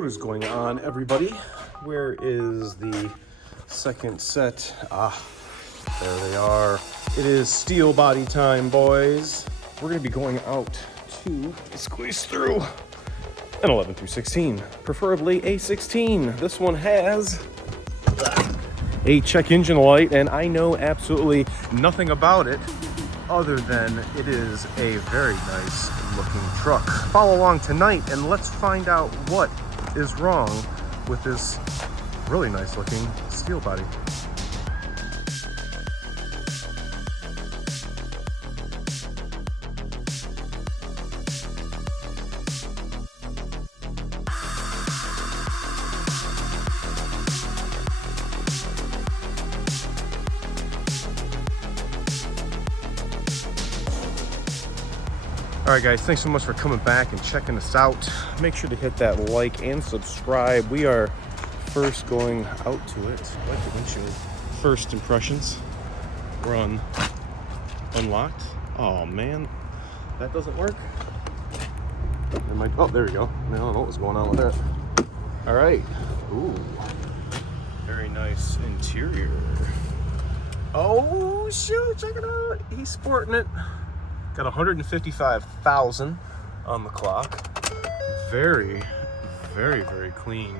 What is going on, everybody? Where is the second set? There they are. It is steel body time, boys. We're gonna be going out to squeeze through an 11 through 16, preferably a 16. This one has a check engine light, and I know absolutely nothing about it other than it is a very nice looking truck. Follow along tonight and let's find out what is wrong with this really nice looking steel body. Alright guys, thanks so much for coming back and checking us out. Make sure to hit that like and subscribe. We are first going out to it. I like the windshield. First impressions. Run. Unlocked. Oh man, that doesn't work. Oh, there we go. I don't know what was going on with that. Alright. Ooh. Very nice interior. Oh shoot, check it out. He's sporting it. Got 155,000 on the clock. Very, very, very clean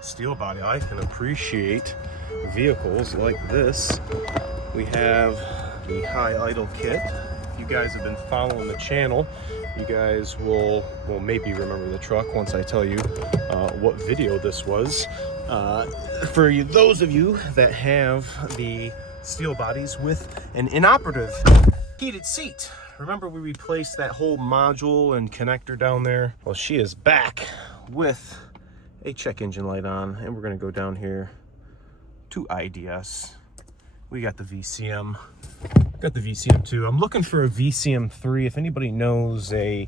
steel body. I can appreciate vehicles like this. We have the high idle kit. If you guys have been following the channel, you guys will maybe remember the truck once I tell you what video this was. For those of you that have the steel bodies with an inoperative heated seat. Remember we replaced that whole module and connector down there? Well, she is back with a check engine light on, and we're gonna go down here to IDS. We got the VCM. Got the VCM2. I'm looking for a VCM3. If anybody knows a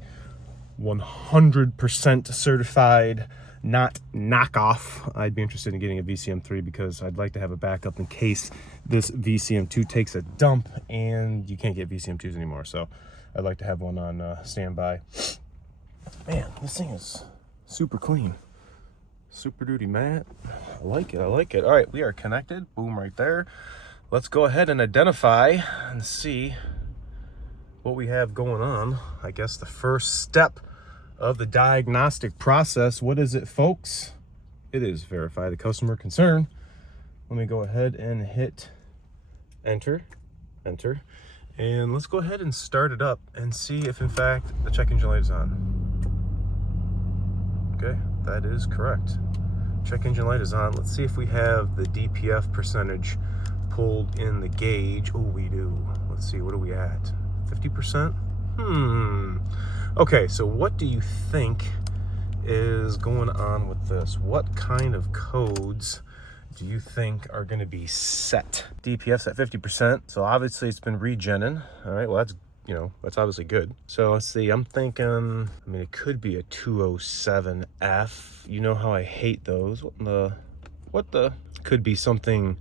100% certified, not knockoff, I'd be interested in getting a VCM3 because I'd like to have a backup in case this VCM2 takes a dump and you can't get VCM2s anymore. So I'd like to have one on standby. Man, this thing is super clean. Super duty matte. I like it, I like it. All right, we are connected. Boom, right there. Let's go ahead and identify and see what we have going on. I guess the first step of the diagnostic process. What is it, folks? It is verify the customer concern. Let me go ahead and hit enter, and let's go ahead and start it up and see if in fact the check engine light is on. Okay, that is correct. Check engine light is on. Let's see if we have the DPF percentage pulled in the gauge. Oh, we do. Let's see, what are we at? 50%? Okay, so what do you think is going on with this? What kind of codes do you think are going to be set? DPF's at 50%, so obviously it's been regenning. All right, well that's, that's obviously good. So let's see, I'm thinking, it could be a 207F. You know how I hate those. What the? Could be something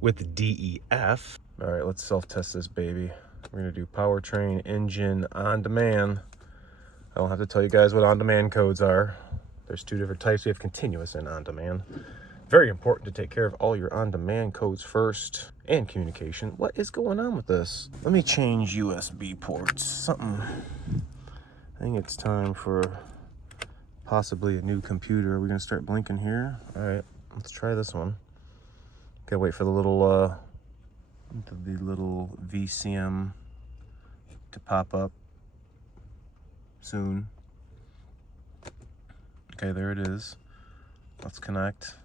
with DEF. All right, let's self-test this baby. We're gonna do powertrain, engine, on demand. I don't have to tell you guys what on-demand codes are. There's two different types. We have continuous and on-demand. Very important to take care of all your on-demand codes first, and communication. What is going on with this? Let me change USB ports. I think it's time for possibly a new computer. Are we gonna start blinking here? All right, let's try this one. Gotta wait for the little VCM to pop up soon. Okay, there it is. Let's connect.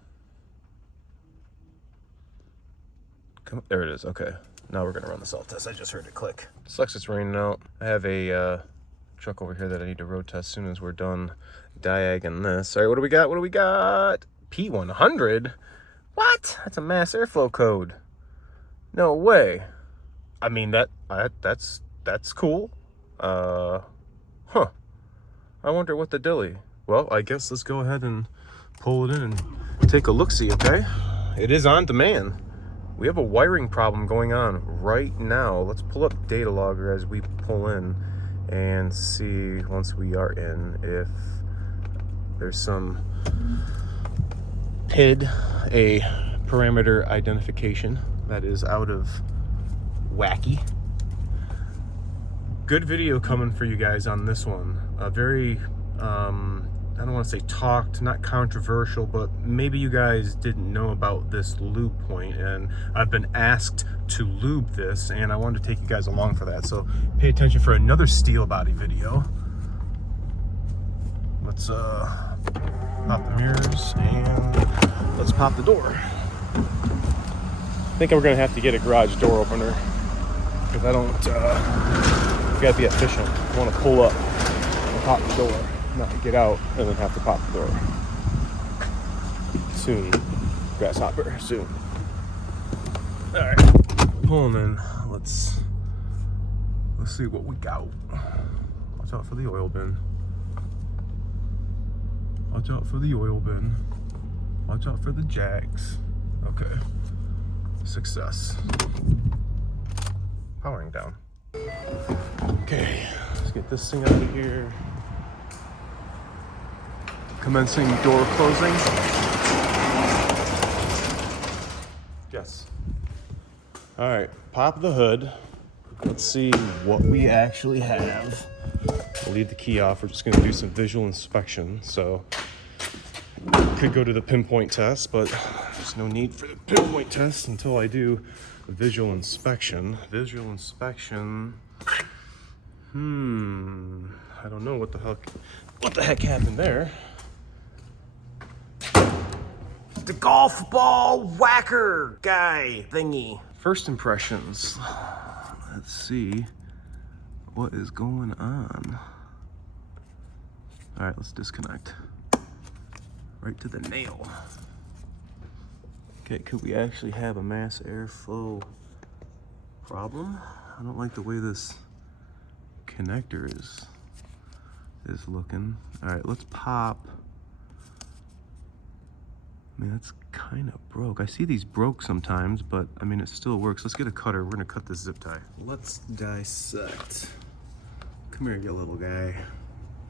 There it is. Okay, now we're gonna run the self-test. I just heard it click. Sucks it's raining out. I have a truck over here that I need to road test as soon as we're done diagging this. All right, what do we got? What do we got? P100? What? That's a mass airflow code. No way. That's cool. I wonder what the dilly. Well, I guess let's go ahead and pull it in and take a look-see, okay? It is on demand. We have a wiring problem going on right now. Let's pull up data logger as we pull in and see once we are in if There's some PID, a parameter identification, that is out of wacky. Good video coming for you guys on this one. A very, I don't want to say talked, not controversial, but maybe you guys didn't know about this lube point, and I've been asked to lube this, and I wanted to take you guys along for that. So pay attention for another steel body video. Let's pop the mirrors and let's pop the door. I think we're gonna have to get a garage door opener because I don't, you gotta be efficient. I want to pull up and pop the door, not get out and then have to pop the door. Soon, grasshopper, soon. All right, pulling in. Let's see what we got. Watch out for the oil bin. Watch out for the oil bin. Watch out for the jacks. Okay. Success. Powering down. Okay, let's get this thing out of here. Commencing door closing. Yes. All right, pop the hood. Let's see what we actually have. We'll leave the key off. We're just going to do some visual inspection. So, could go to the pinpoint test, but there's no need for the pinpoint test until I do a visual inspection. Visual inspection. I don't know what the heck happened there. The golf ball whacker guy thingy. First impressions. Let's see what is going on. All right, let's disconnect. Right to the nail. Okay, could we actually have a mass airflow problem? I don't like the way this connector is looking. All right, let's pop. I mean, that's kind of broke. I see these broke sometimes, but I mean, it still works. Let's get a cutter. We're gonna cut this zip tie. Let's dissect. Come here, you little guy.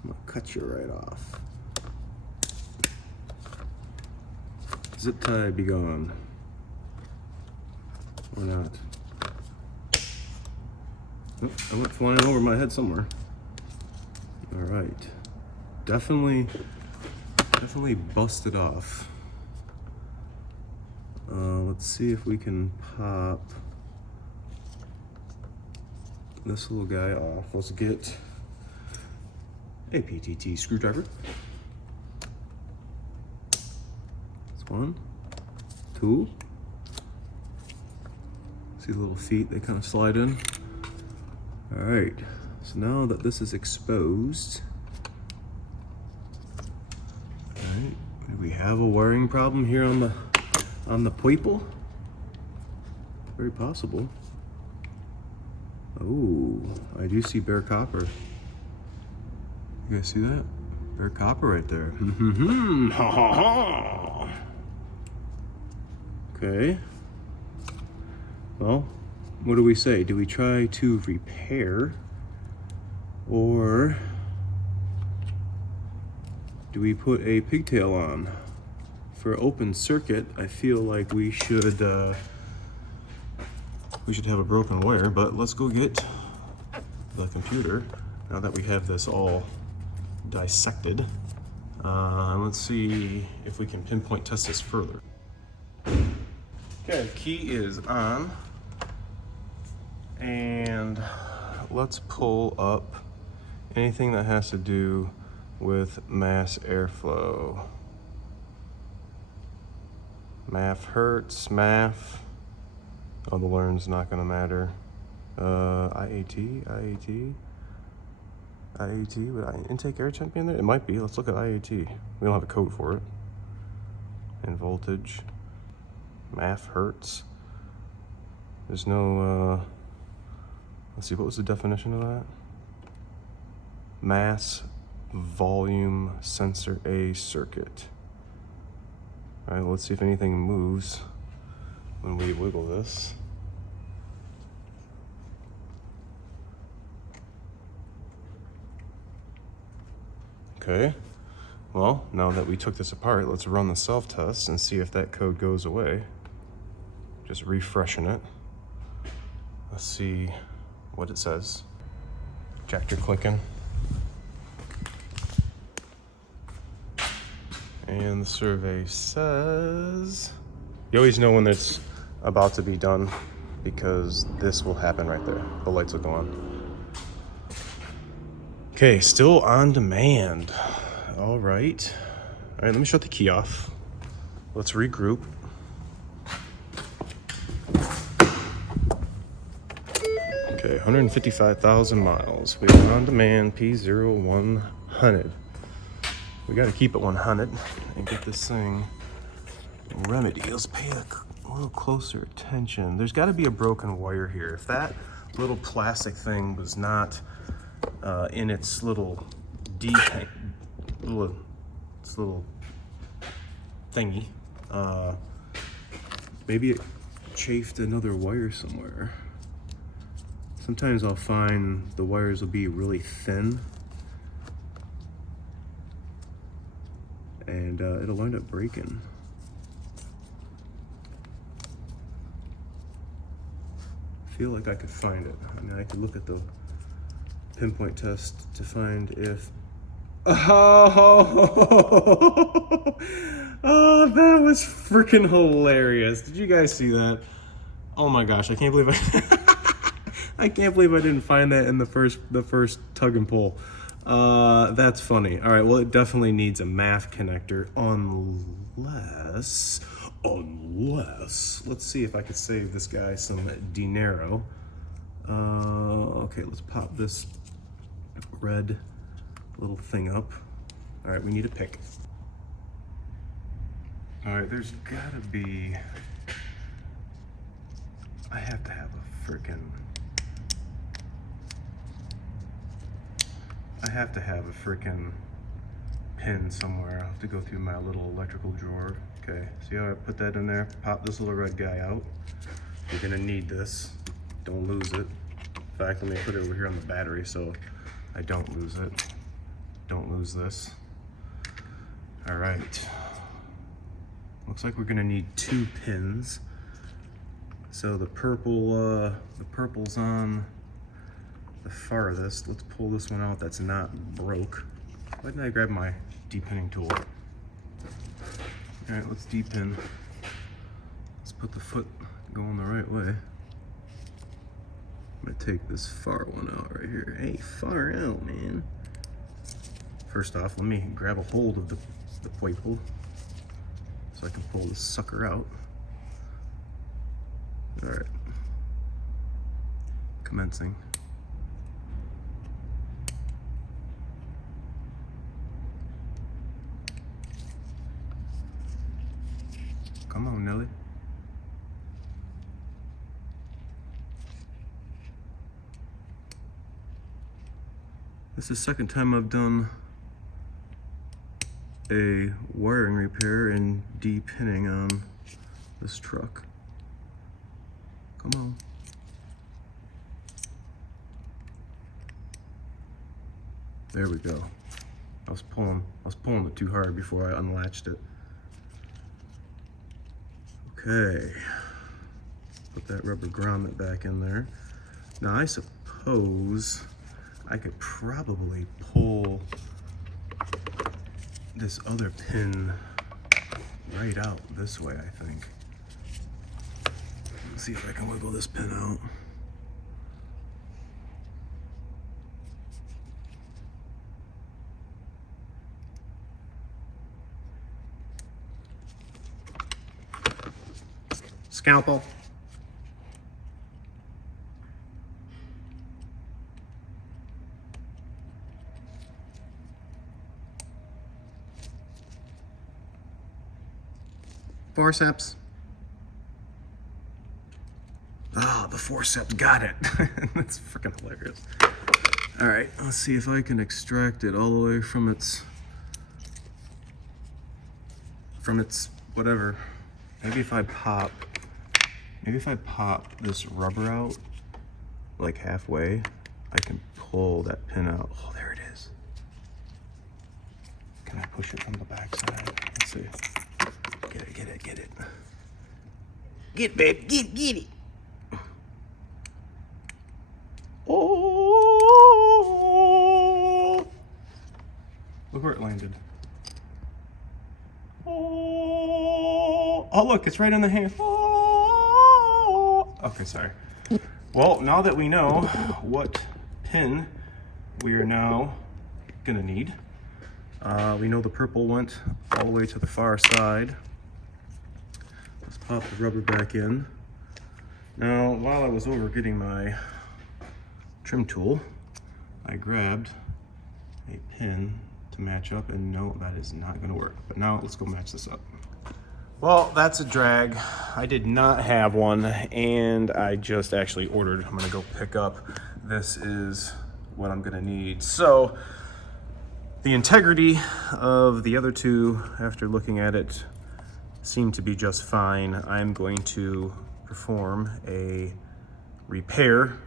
I'm gonna cut you right off. Zip tie be gone. Or not. Oh, I went flying over my head somewhere. All right. Definitely busted off. Let's see if we can pop this little guy off. Let's get a PTT screwdriver. That's one, two. See the little feet, they kind of slide in. All right, so now that this is exposed, all right, do we have a wiring problem here on the purple? Very possible. Oh, I do see bare copper. You guys see that? Bare copper right there. Ha ha ha. Okay. Well, what do we say? Do we try to repair, or do we put a pigtail on? For open circuit, I feel like we should have a broken wire, but let's go get the computer now that we have this all dissected. Let's see if we can pinpoint test this further. Okay, key is on, and let's pull up anything that has to do with mass airflow. MAF hertz, MAF. Oh, the learn's not gonna matter. IAT, would intake air temp be in there? It might be. Let's look at IAT. We don't have a code for it. And voltage, MAF hertz. There's no, let's see, what was the definition of that? Mass volume sensor A circuit. All right, let's see if anything moves when we wiggle this. Okay, Well, now that we took this apart, let's run the self-test and see if that code goes away. Just refreshing it. Let's see what it says. Ejector clicking. And the survey says, you always know when it's about to be done because this will happen right there. The lights will go on. Okay, still on demand. All right, let me shut the key off. Let's regroup. Okay, 155,000 miles. We have on demand P0100. We got to keep it 100 and get this thing remedied. Let's pay a little closer attention. There's got to be a broken wire here. If that little plastic thing was not in its little little thingy, maybe it chafed another wire somewhere. Sometimes I'll find the wires will be really thin and it'll wind up breaking. I feel like I could find it. I mean, I could look at the pinpoint test to find if oh, that was freaking hilarious. Did you guys see that? Oh my gosh, I can't believe I can't believe I didn't find that in the first tug and pull. That's funny. All right, well, it definitely needs a math connector unless, let's see if I could save this guy some dinero. Okay, let's pop this red little thing up. All right, we need a pick. All right, there's gotta be, I have to have a freaking pin somewhere. I'll have to go through my little electrical drawer. Okay, see how I put that in there? Pop this little red guy out. You're gonna need this. Don't lose it. In fact, let me put it over here on the battery so I don't lose it. Don't lose this. All right. Looks like we're gonna need 2 pins. So the purple's on the farthest. Let's pull this one out that's not broke. Why didn't I grab my depinning tool? All right, let's depin. Let's put the foot going the right way. I'm gonna take this far one out right here. Hey, far out, man. First off, let me grab a hold of the purple so I can pull this sucker out. All right, commencing. Come on, Nelly. This is the second time I've done a wiring repair and depinning on this truck. Come on. There we go. I was pulling it too hard before I unlatched it. Okay. Put that rubber grommet back in there. Now I suppose I could probably pull this other pin right out this way, I think. Let's see if I can wiggle this pin out. Scalpel. Forceps. Ah, the forceps got it. That's freaking hilarious. All right, let's see if I can extract it all the way from its whatever. Maybe if I pop this rubber out like halfway, I can pull that pin out. Oh, there it is. Can I push it from the back side? Let's see. Get it, get it, get it. Get it, babe, get it. Oh! Look where it landed. Oh, look, it's right on the hand. Oh! Okay, sorry. Well, now that we know what pin we are now gonna need, we know the purple went all the way to the far side. Let's pop the rubber back in. Now, while I was over getting my trim tool, I grabbed a pin to match up, and no, that is not gonna work. But now let's go match this up. Well, that's a drag. I did not have one, and I just actually ordered. I'm gonna go pick up. This is what I'm gonna need. So, the integrity of the other two, after looking at it, seemed to be just fine. I'm going to perform a repair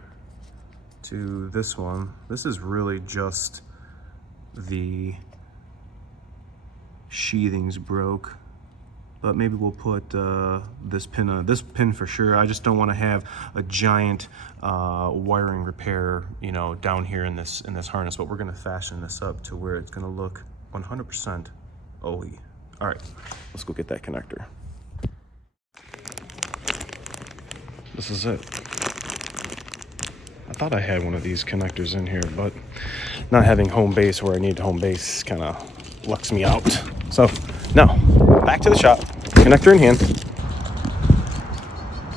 to this one. This is really just the sheathings broke, but maybe we'll put this pin on. This pin for sure. I just don't want to have a giant wiring repair, you know, down here in this harness. But we're going to fashion this up to where it's going to look 100% OE. All right, let's go get that connector. This is it. I thought I had one of these connectors in here, but not having home base where I need home base kind of lucks me out. So now, back to the shop. Connector in hand.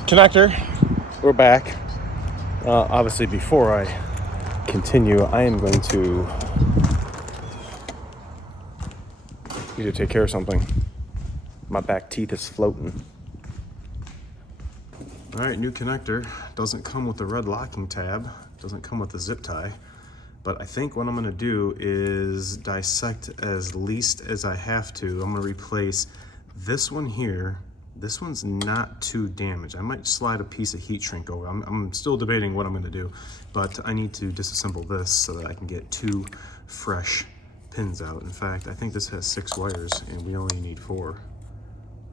Connector, we're back. Obviously, before I continue, I am going to need to take care of something. My back teeth is floating. All right, new connector. Doesn't come with the red locking tab. Doesn't come with the zip tie. But I think what I'm gonna do is dissect as least as I have to. I'm gonna replace this one here. This one's not too damaged. I might slide a piece of heat shrink over. I'm still debating what I'm gonna do, but I need to disassemble this so that I can get 2 fresh pins out. In fact, I think this has 6 wires and we only need 4.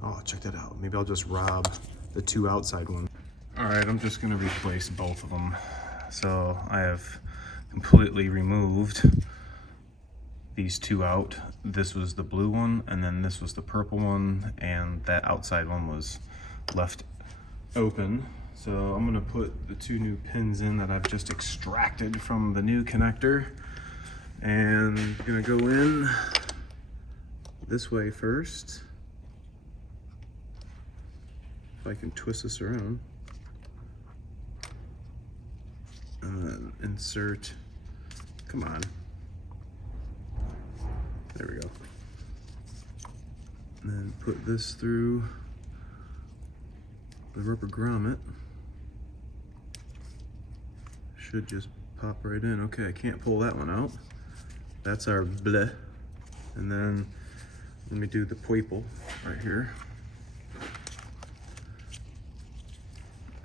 Oh, check that out. Maybe I'll just rob the 2 outside ones. All right, I'm just gonna replace both of them. So I have completely removed these 2 out. This was the blue one, and then this was the purple one, and that outside one was left open. So I'm gonna put the 2 new pins in that I've just extracted from the new connector, and I'm gonna go in this way first. If I can twist this around. And then insert, come on. There we go. And then put this through the rubber grommet. Should just pop right in. Okay, I can't pull that one out. That's our bleh. And then let me do the purple right here.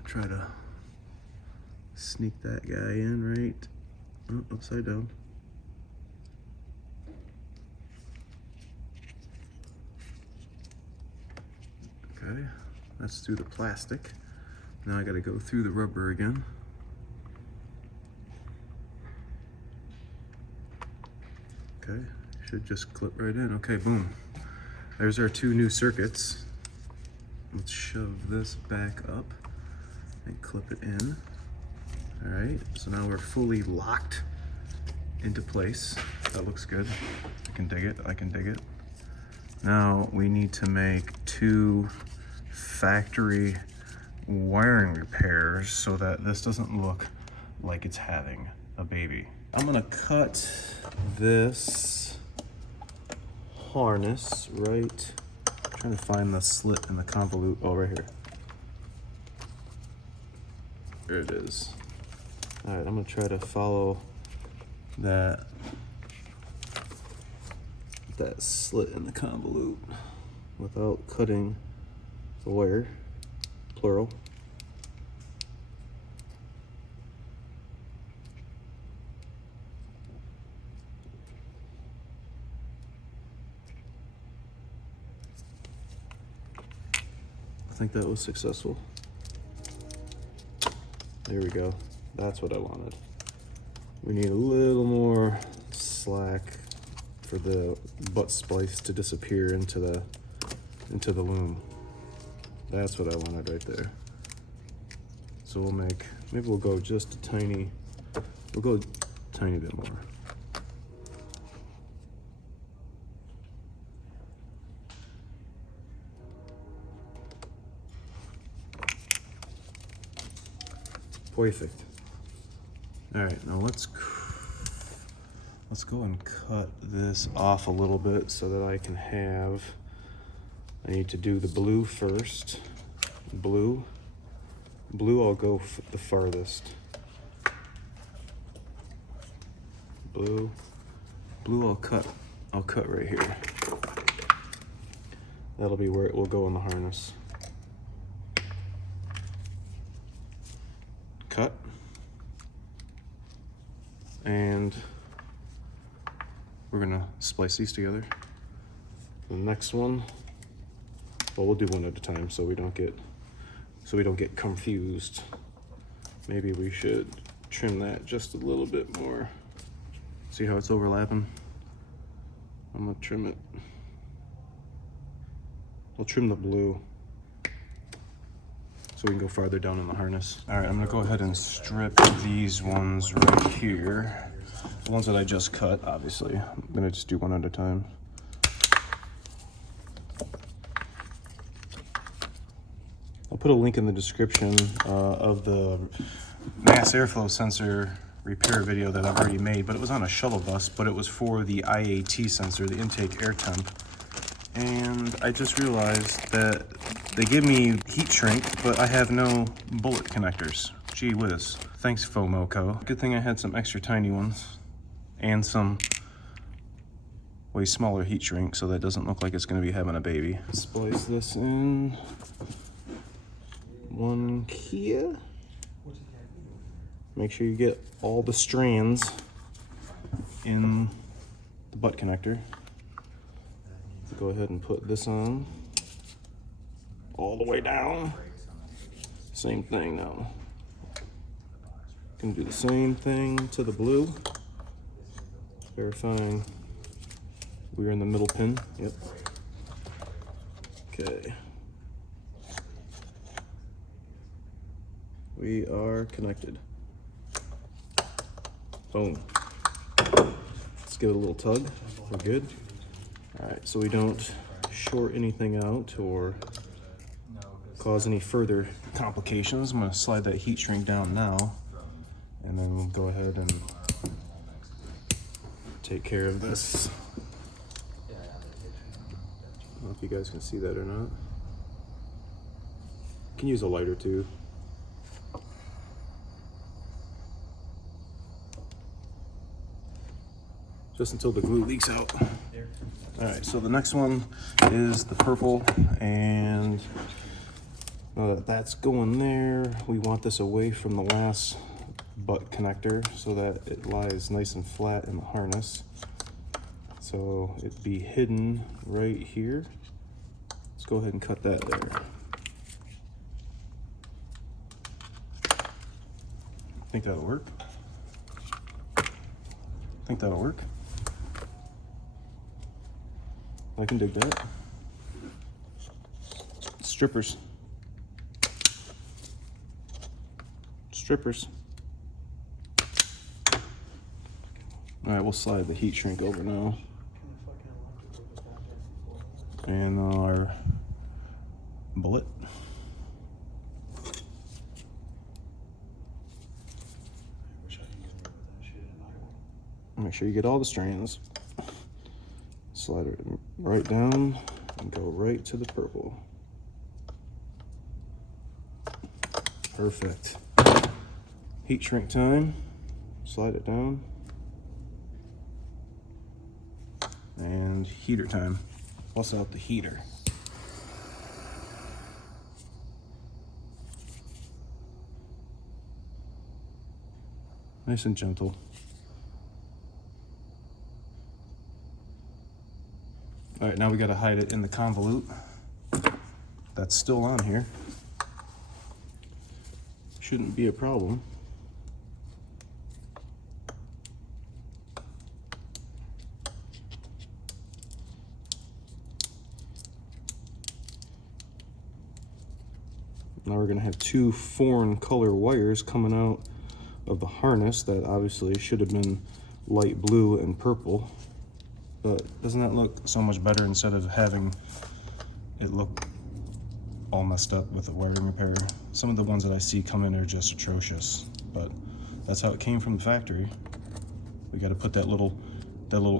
Try to sneak that guy in right, oh, upside down. Okay, that's through the plastic. Now I gotta go through the rubber again. Okay, should just clip right in. Okay, boom. There's our 2 new circuits. Let's shove this back up and clip it in. All right, so now we're fully locked into place. That looks good. I can dig it, I can dig it. Now we need to make 2 factory wiring repairs so that this doesn't look like it's having a baby. I'm gonna cut this harness right, I'm trying to find the slit in the convolute, oh, right here. There it is. All right, I'm gonna try to follow that slit in the convolute without cutting the wire, plural. think that was successful. There we go. That's what I wanted. We need a little more slack for the butt splice to disappear into the loom. That's what I wanted right there. So maybe we'll go just a tiny bit more. Perfect. All right, now let's go and cut this off a little bit so that I need to do the blue first. Blue I'll go the farthest. Blue I'll cut right here. That'll be where it will go in the harness. Cut. And we're gonna splice these together. The next one, well, we'll do one at a time so we don't get confused. Maybe we should trim that just a little bit more. See how it's overlapping? I'm gonna trim it. I'll trim the blue so we can go farther down in the harness. All right, I'm gonna go ahead and strip these ones right here. The ones that I just cut, obviously. I'm gonna just do one at a time. I'll put a link in the description of the mass airflow sensor repair video that I've already made, but it was on a shuttle bus, but it was for the IAT sensor, the intake air temp. And I just realized that they give me heat shrink, but I have no bullet connectors. Gee whiz. Thanks, FOMOCO. Good thing I had some extra tiny ones and some way smaller heat shrink so that doesn't look like it's gonna be having a baby. Splice this in one here. Make sure you get all the strands in the butt connector. So go ahead and put this on all the way down. Same thing now. Gonna do the same thing to the blue. Verifying we're in the middle pin. Yep. Okay. We are connected. Boom. Let's give it a little tug. We're good. All right, so we don't short anything out or cause any further complications. I'm gonna slide that heat shrink down now, and then we'll go ahead and take care of this. I don't know if you guys can see that or not. You can use a lighter too. Just until the glue leaks out. All right, so the next one is the purple, and that's going there. We want this away from the last butt connector so that it lies nice and flat in the harness. So it'd be hidden right here. Let's go ahead and cut that there. Think that'll work? Think that'll work? I can dig that. Strippers. Strippers. All right, we'll slide the heat shrink over now. And our bullet. Make sure you get all the strands. Slide it right down and go right to the purple. Perfect. Heat shrink time. Slide it down. And heater time. Bust out the heater. Nice and gentle. All right, now we got to hide it in the convolute. that's still on here. Shouldn't be a problem. Now we're going to have two foreign color wires coming out of the harness that obviously should have been light blue and purple. But doesn't that look so much better instead of having it look all messed up with the wiring repair? Some of the ones that I see come in are just atrocious, but that's how it came from the factory. We got to put that little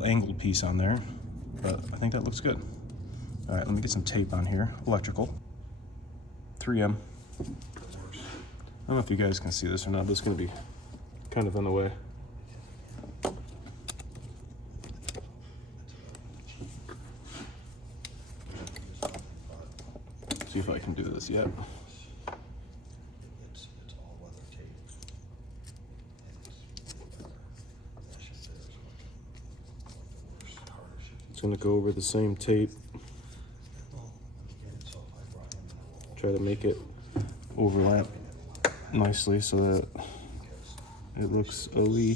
angled piece on there, but I think that looks good. All right, let me get some tape on here. Electrical. 3M. I don't know if you guys can see this or not, but it's going to be kind of in the way. See if I can do this yet. It's going to go over the same tape. Try to make it overlap nicely so that it looks OE.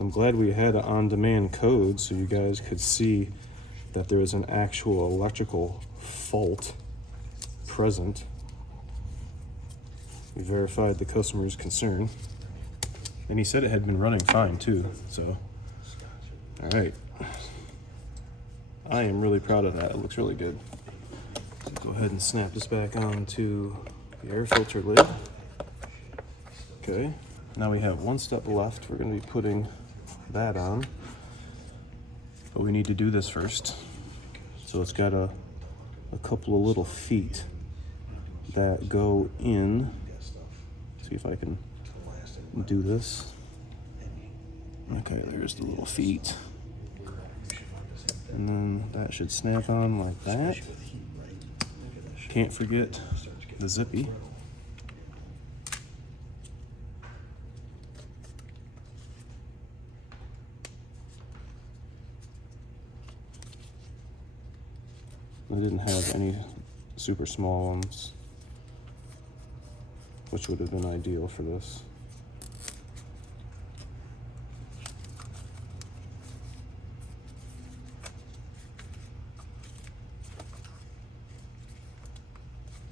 I'm glad we had an on-demand code so you guys could see that there is an actual electrical fault present. We verified the customer's concern, and he said it had been running fine too, so all right. I am really proud of that. It looks really good. So go ahead and snap this back on to the air filter lid. Okay, now we have one step left. We're going to be putting that on, but we need to do this first. So it's got a couple of little feet that go in. See if I can do this. Okay, there's the little feet. And then that should snap on like that. Can't forget the zippy. I didn't have any super small ones, which would have been ideal for this.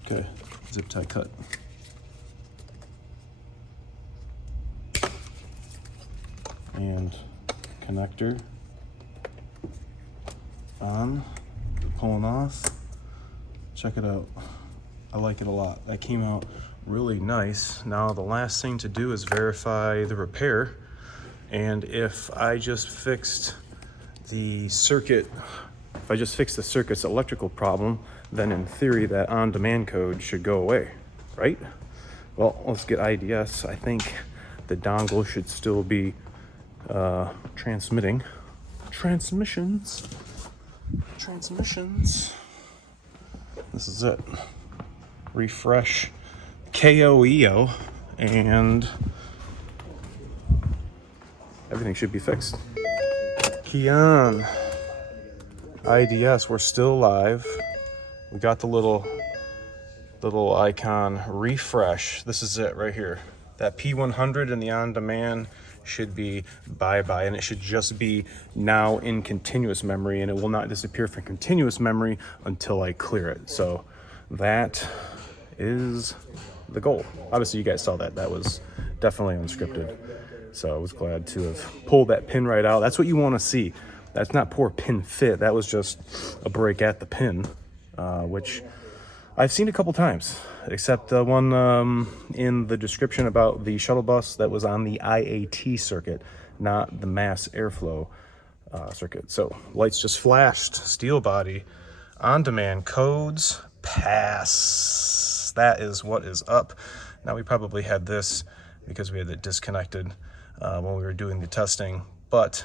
Okay, zip tie cut. And connector on, pulling off. Check it out. I like it a lot. That came out really nice. Now the last thing to do is verify the repair, and if I just fixed the circuit, if I just fixed the circuit's electrical problem, then in theory that on-demand code should go away, right? Well, let's get IDS. I think the dongle should still be transmitting. Transmissions. This is it. Refresh KOEO, and everything should be fixed. Kian, IDS, we're still live. We got the little icon refresh. This is it right here. That P100 and the on-demand should be bye-bye, and it should just be now in continuous memory, and it will not disappear from continuous memory until I clear it. So that is the goal. Obviously you guys saw that. That was definitely unscripted. So I was glad to have pulled that pin right out. That's what you want to see. That's not poor pin fit. That was just a break at the pin, which I've seen a couple times, except the one in the description about the shuttle bus that was on the IAT circuit, not the mass airflow circuit. So lights just flashed, steel body, on-demand codes, pass. That is what is up. Now we probably had this because we had it disconnected when we were doing the testing, but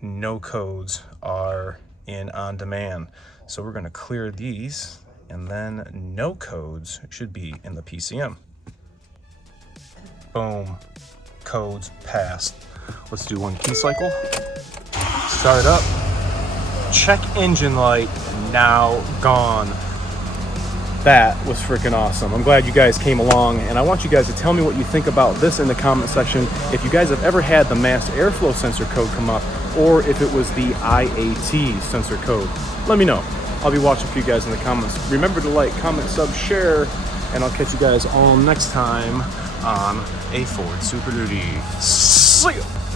no codes are in on-demand. So we're gonna clear these and then no codes should be in the PCM. Boom, codes passed. Let's do one key cycle. Start it up. Check engine light, now gone. That was freaking awesome. I'm glad you guys came along, and I want you guys to tell me what you think about this in the comment section. If you guys have ever had the mass airflow sensor code come up, or if it was the IAT sensor code, let me know. I'll be watching for you guys in the comments. Remember to like, comment, sub, share, and I'll catch you guys all next time on a Ford Super Duty. See ya!